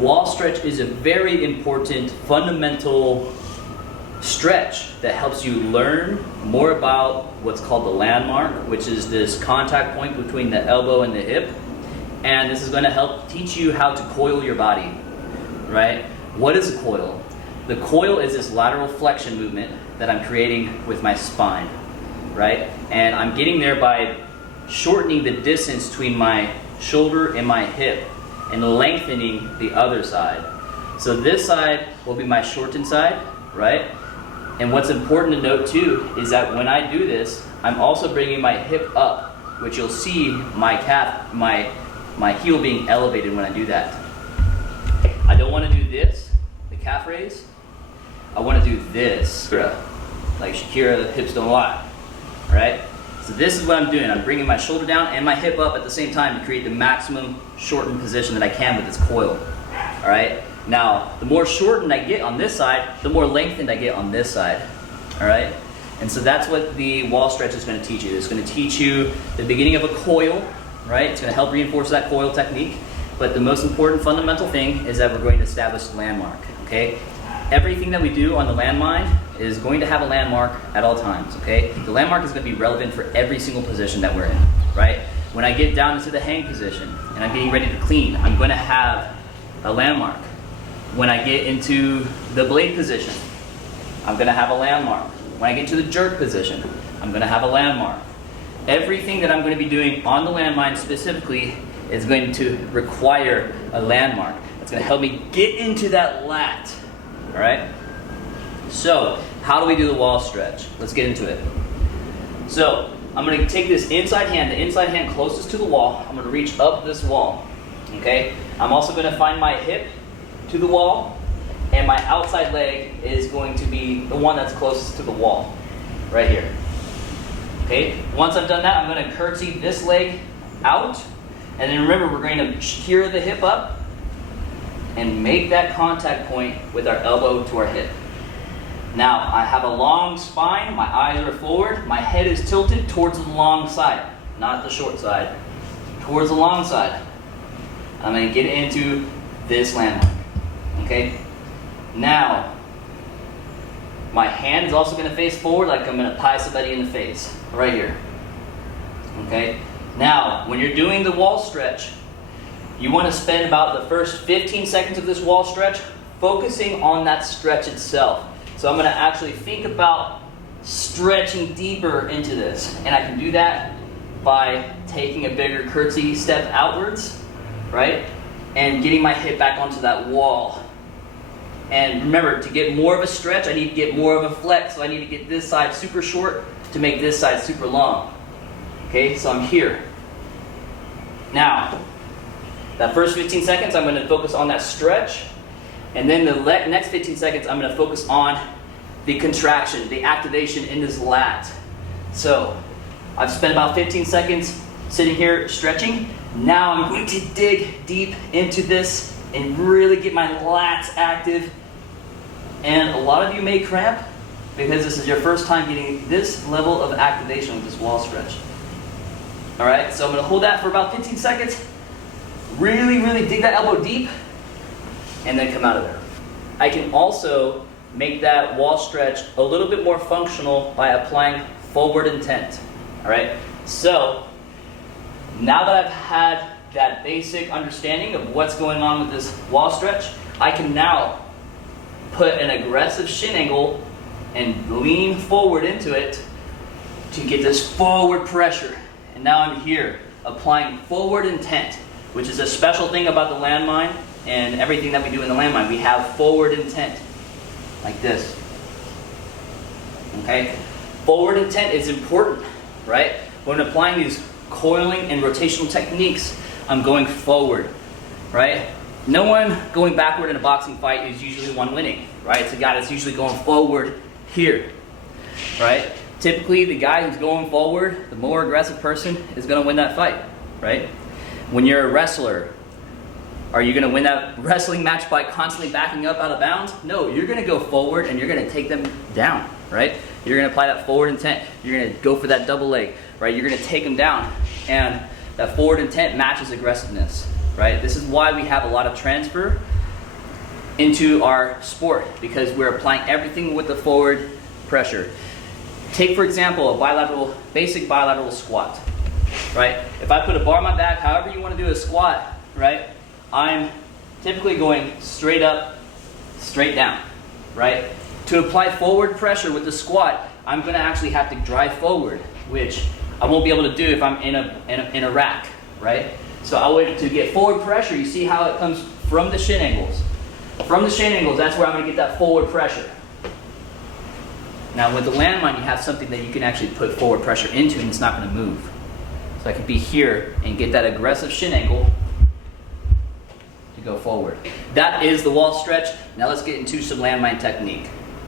wall stretch is a very important fundamental stretch that helps you learn more about what's called the landmark, which is this contact point between the elbow and the hip. And this is going to help teach you how to coil your body, right? What is a coil? The coil is this lateral flexion movement that I'm creating with my spine, right? And I'm getting there by shortening the distance between my shoulder and my hip and lengthening the other side. So this side will be my shortened side, right? And what's important to note too is that when I do this, I'm also bringing my hip up, which you'll see my calf, my heel being elevated when I do that. I don't want to do this, the calf raise. I want to do this, like Shakira, the hips don't lie, right? So this is what I'm doing. I'm bringing my shoulder down and my hip up at the same time to create the maximum shortened position that I can with this coil, all right? Now, the more shortened I get on this side, the more lengthened I get on this side, all right? And so that's what the wall stretch is going to teach you. It's going to teach you the beginning of a coil, right? It's going to help reinforce that coil technique. But the most important fundamental thing is that we're going to establish a landmark, okay? Everything that we do on the landmine is going to have a landmark at all times, okay? The landmark is going to be relevant for every single position that we're in, right? When I get down into the hang position and I'm getting ready to clean, I'm going to have a landmark. When I get into the blade position, I'm going to have a landmark. When I get to the jerk position, I'm going to have a landmark. Everything that I'm going to be doing on the landmine specifically is going to require a landmark. It's going to help me get into that lat. All right? So, how do we do the wall stretch? Let's get into it. So, I'm going to take this inside hand, the inside hand closest to the wall. I'm going to reach up this wall. Okay? I'm also going to find my hip to the wall, and my outside leg is going to be the one that's closest to the wall, right here. Okay? Once I've done that, I'm going to curtsy this leg out, and then remember, we're going to shear the hip up and make that contact point with our elbow to our hip. Now, I have a long spine, my eyes are forward, my head is tilted towards the long side, not the short side, towards the long side. I'm going to get into this landmark. Okay? Now, my hand is also going to face forward like I'm going to pie somebody in the face, right here. Okay? Now, when you're doing the wall stretch, you want to spend about the first 15 seconds of this wall stretch focusing on that stretch itself. So I'm going to actually think about stretching deeper into this. And I can do that by taking a bigger curtsy step outwards, right? And getting my hip back onto that wall. And remember, to get more of a stretch, I need to get more of a flex. So I need to get this side super short to make this side super long. Okay, so I'm here. Now, that first 15 seconds, I'm going to focus on that stretch. And then the next 15 seconds, I'm going to focus on the contraction, the activation in this lat. So, I've spent about 15 seconds sitting here stretching. Now I'm going to dig deep into this and really get my lats active. And a lot of you may cramp because this is your first time getting this level of activation with this wall stretch. Alright, so I'm going to hold that for about 15 seconds. Really, really dig that elbow deep. And then come out of there. I can also make that wall stretch a little bit more functional by applying forward intent. Alright, so now that I've had that basic understanding of what's going on with this wall stretch, I can now put an aggressive shin angle and lean forward into it to get this forward pressure. And now I'm here applying forward intent, which is a special thing about the landmine and everything that we do in the landmine. We have forward intent, like this. Okay? Forward intent is important, right? When applying these coiling and rotational techniques, I'm going forward, right? No one going backward in a boxing fight is usually one winning, right? It's a guy that's usually going forward here, right? Typically, the guy who's going forward, the more aggressive person, is going to win that fight, right? When you're a wrestler, are you going to win that wrestling match by constantly backing up out of bounds? No, you're going to go forward and you're going to take them down, right? You're going to apply that forward intent. You're going to go for that double leg, right? You're going to take them down. And that forward intent matches aggressiveness, right? This is why we have a lot of transfer into our sport because we're applying everything with the forward pressure. Take, for example, a basic bilateral squat, right? If I put a bar on my back, however you want to do a squat, right? I'm typically going straight up, straight down, right? To apply forward pressure with the squat, I'm going to actually have to drive forward, which I won't be able to do if I'm in a rack, right? So to get forward pressure, you see how it comes from the shin angles. From the shin angles, that's where I'm going to get that forward pressure. Now with the landmine, you have something that you can actually put forward pressure into and it's not going to move. So I can be here and get that aggressive shin angle to go forward. That is the wall stretch. Now let's get into some landmine technique.